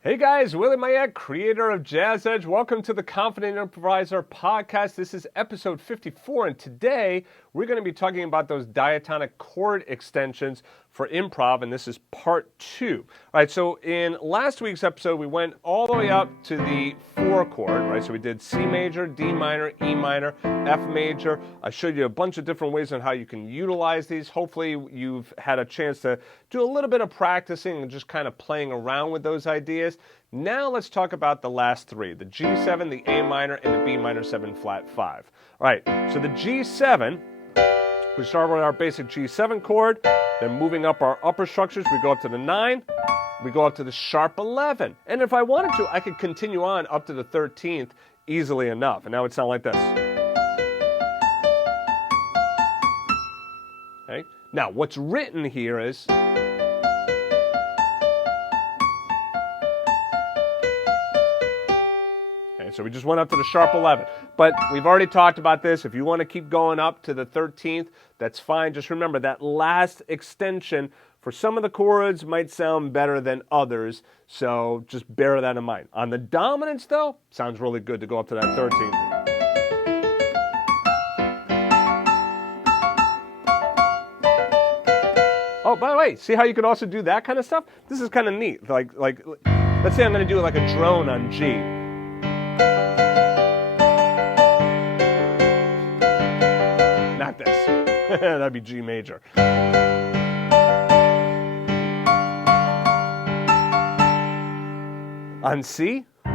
Hey guys, Willie Mayette, creator of JAZZEDGE. Welcome to the Confident Improviser Podcast. This is episode 54, and today we're going to be talking about those diatonic chord extensions for improv, and this is part 2. All right, so in last week's episode, we went all the way up to the 4 chord, right? So we did C major, D minor, E minor, F major. I showed you a bunch of different ways on how you can utilize these. Hopefully you've had a chance to do a little bit of practicing and just kind of playing around with those ideas. Now let's talk about the last 3, the G7, the A minor, and the B minor 7 flat 5. All right, so the G7, we start with our basic G7 chord, then moving up our upper structures, we go up to the 9, we go up to the sharp 11. And if I wanted to, I could continue on up to the 13th easily enough. And now it would sound like this. Okay? Now, what's written here is... So we just went up to the sharp 11. But we've already talked about this. If you want to keep going up to the 13th, that's fine. Just remember that last extension for some of the chords might sound better than others. So just bear that in mind. On the dominants, though, sounds really good to go up to that 13th. Oh, by the way, see how you could also do that kind of stuff? This is kind of neat. Like, let's say I'm going to do like a drone on G. Not this. That'd be G major. On C, you're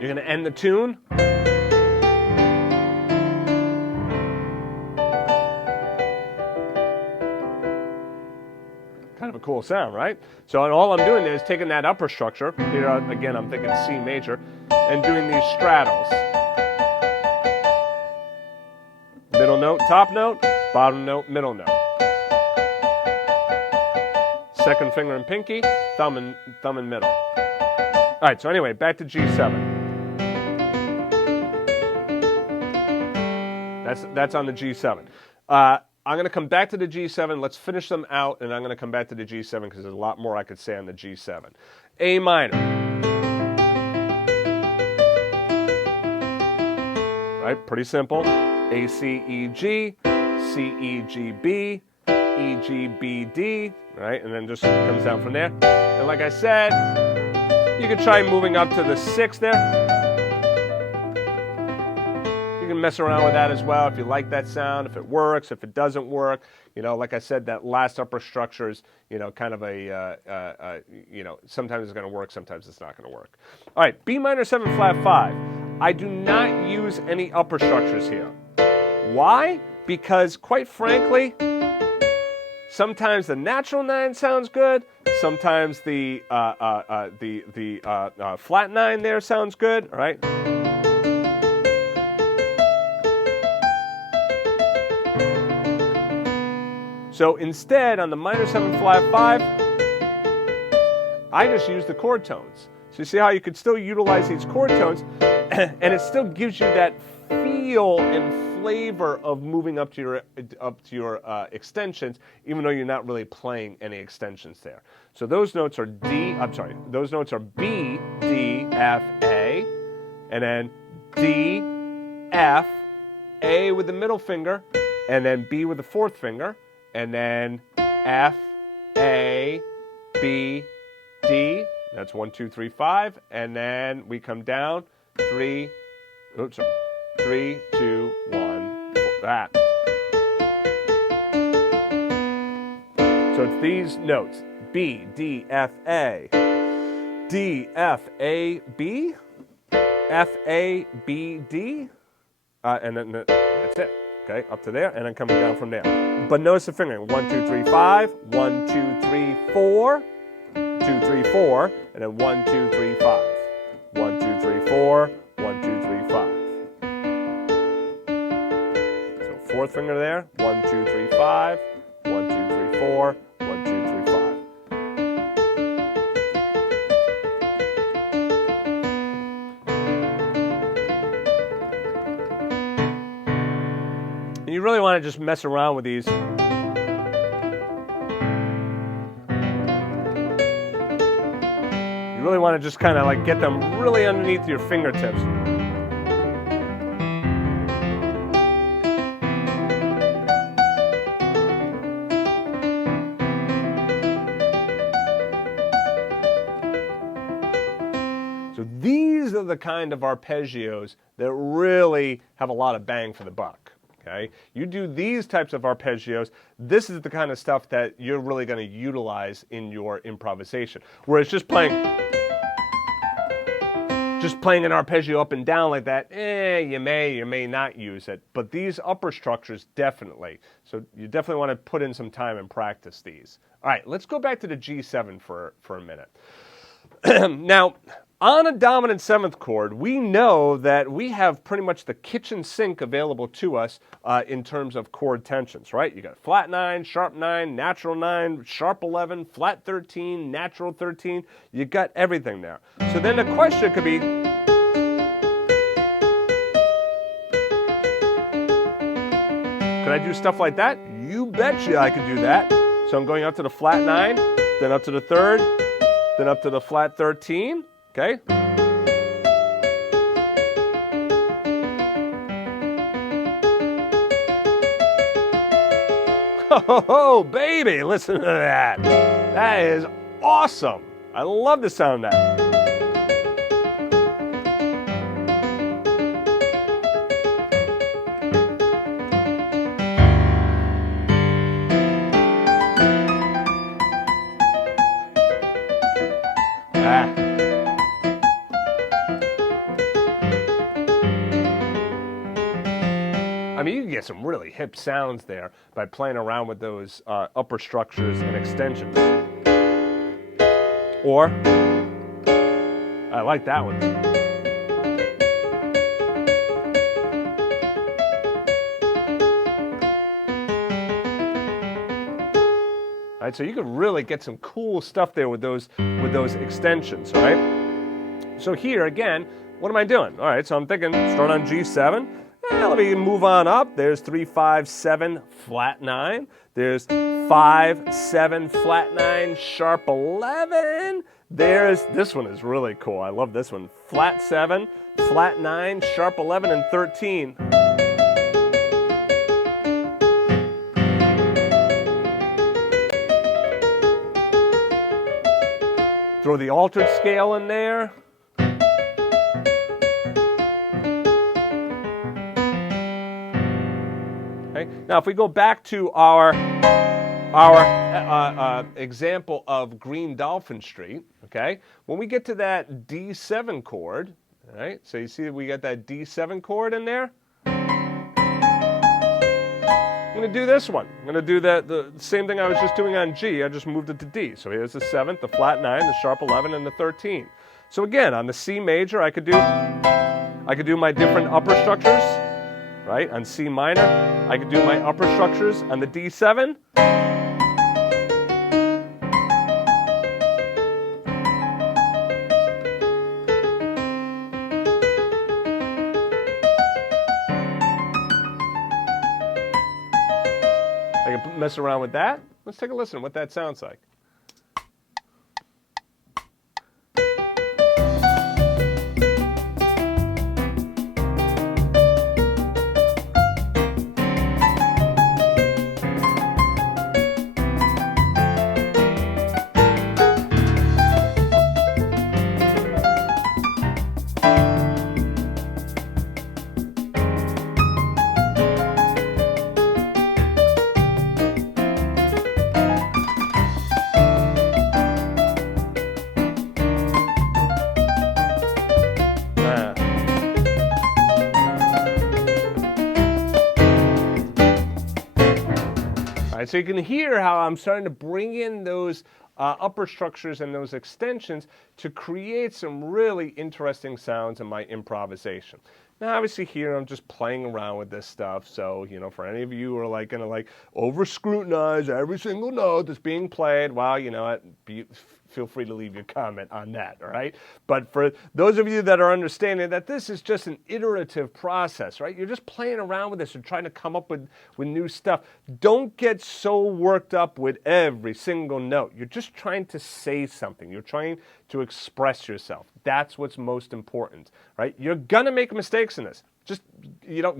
going to end the tune. Kind of a cool sound, right? So all I'm doing is taking that upper structure, here again I'm thinking C major, and doing these straddles. Middle note, top note, bottom note, middle note. Second finger and pinky, thumb and middle. All right, so anyway, back to G7. That's on the G7. I'm going to come back to the G7. Let's finish them out, and I'm going to come back to the G7 because there's a lot more I could say on the G7. A minor. Right, pretty simple. A, C, E, G, C, E, G, B, E, G, B, D, right? And then just comes down from there. And like I said, you could try moving up to the 6 there. You can mess around with that as well if you like that sound, if it works, if it doesn't work. You know, like I said, that last upper structure is, kind of sometimes it's going to work, sometimes it's not going to work. All right, B minor 7 flat 5. I do not use any upper structures here. Why? Because, quite frankly, sometimes the natural 9 sounds good. Sometimes the flat 9 there sounds good. All right. So instead, on the minor 7 flat 5, I just use the chord tones. So you see how you could still utilize these chord tones, and it still gives you that feel and flavor of moving up to your extensions, even though you're not really playing any extensions there. So those notes are those notes are B, D, F, A, and then D, F, A with the middle finger, and then B with the 4th finger, and then F, A, B, D. That's 1, 2, 3, 5, and then we come down 3, 2, 1, that. So it's these notes: B, D, F, A, D, F, A, B, F, A, B, D, and then that's it. Okay, up to there, and then coming down from there. But notice the fingering: 1, 2, 3, 5, 1, 2, 3, 4, 2, 3, 4, and then 1, 2, 3, 5, 1, 2, 3, 4, 1, 2, 3, 5. So 4th finger there: 1, 2, 3, 5, 1, 2, 3, 4, 1, 2, 3, 5. And you really want to just mess around with these. You really want to just kind of like get them really underneath your fingertips. So these are the kind of arpeggios that really have a lot of bang for the buck. Okay? You do these types of arpeggios, this is the kind of stuff that you're really going to utilize in your improvisation. Whereas just playing an arpeggio up and down like that, you may not use it. But these upper structures, definitely. So you definitely want to put in some time and practice these. All right, let's go back to the G7 for a minute. Now, on a dominant 7th chord, we know that we have pretty much the kitchen sink available to us in terms of chord tensions, right? You got flat 9, sharp 9, natural 9, sharp 11, flat 13, natural 13. You got everything there. So then the question could be, could I do stuff like that? You betcha I could do that. So I'm going up to the flat 9, then up to the 3rd, then up to the flat 13. Okay? Oh, baby, listen to that. That is awesome. I love the sound of that. I mean, you can get some really hip sounds there by playing around with those upper structures and extensions. Or, I like that one. All right, so you can really get some cool stuff there with those extensions, all right? So here, again, what am I doing? All right, so I'm thinking, start on G7. Let me move on up. There's 3, 5, 7, flat 9. There's 5, 7, flat 9, sharp 11. There's, this one is really cool. I love this one. Flat 7, flat 9, sharp 11, and 13. Throw the altered scale in there. Now, if we go back to our example of Green Dolphin Street, okay, when we get to that D7 chord, all right, so you see that we got that D7 chord in there. I'm going to do this one. I'm going to do the same thing I was just doing on G. I just moved it to D. So here's the 7th, the flat 9, the sharp 11, and the 13. So again, on the C major, I could do my different upper structures. Right, on C minor, I could do my upper structures on the D7. I can mess around with that. Let's take a listen to what that sounds like. So you can hear how I'm starting to bring in those upper structures and those extensions to create some really interesting sounds in my improvisation. Now, obviously here I'm just playing around with this stuff, so, you know, for any of you who are like going to like over-scrutinize every single note that's being played, well, you know, feel free to leave your comment on that, all right? But for those of you that are understanding that this is just an iterative process, right? You're just playing around with this and trying to come up with new stuff. Don't get so worked up with every single note. You're just trying to say something. You're trying to express yourself. That's what's most important, right? You're going to make mistakes in this. Just,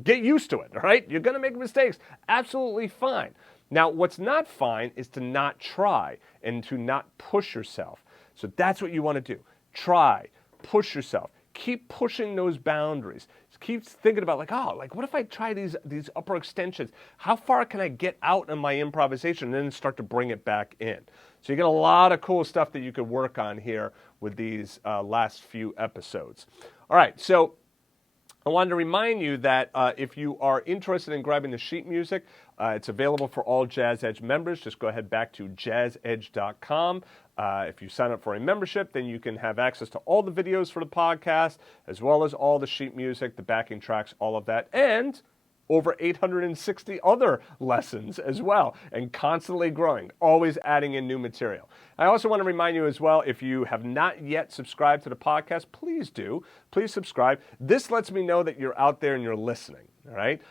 get used to it, all right? You're going to make mistakes. Absolutely fine. Now, what's not fine is to not try and to not push yourself. So that's what you want to do. Try, push yourself. Keep pushing those boundaries. Keep thinking about what if I try these upper extensions? How far can I get out in my improvisation and then start to bring it back in? So you get a lot of cool stuff that you could work on here with these last few episodes. All right, so I wanted to remind you that if you are interested in grabbing the sheet music, it's available for all Jazz Edge members. Just go ahead back to jazzedge.com. If you sign up for a membership, then you can have access to all the videos for the podcast, as well as all the sheet music, the backing tracks, all of that, and over 860 other lessons as well, and constantly growing, always adding in new material. I also want to remind you as well, if you have not yet subscribed to the podcast, please do. Please subscribe. This lets me know that you're out there and you're listening, all right?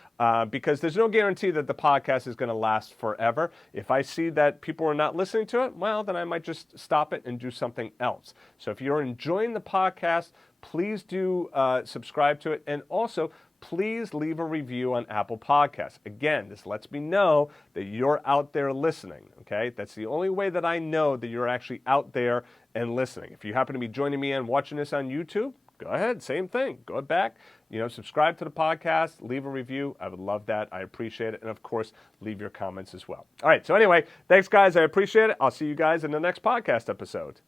Because there's no guarantee that the podcast is going to last forever. If I see that people are not listening to it, well, then I might just stop it and do something else. So if you're enjoying the podcast, please do subscribe to it. And also, please leave a review on Apple Podcasts. Again, this lets me know that you're out there listening, okay? That's the only way that I know that you're actually out there and listening. If you happen to be joining me and watching this on YouTube, go ahead, same thing. Go back, subscribe to the podcast, leave a review. I would love that. I appreciate it. And of course, leave your comments as well. All right, so anyway, thanks guys. I appreciate it. I'll see you guys in the next podcast episode.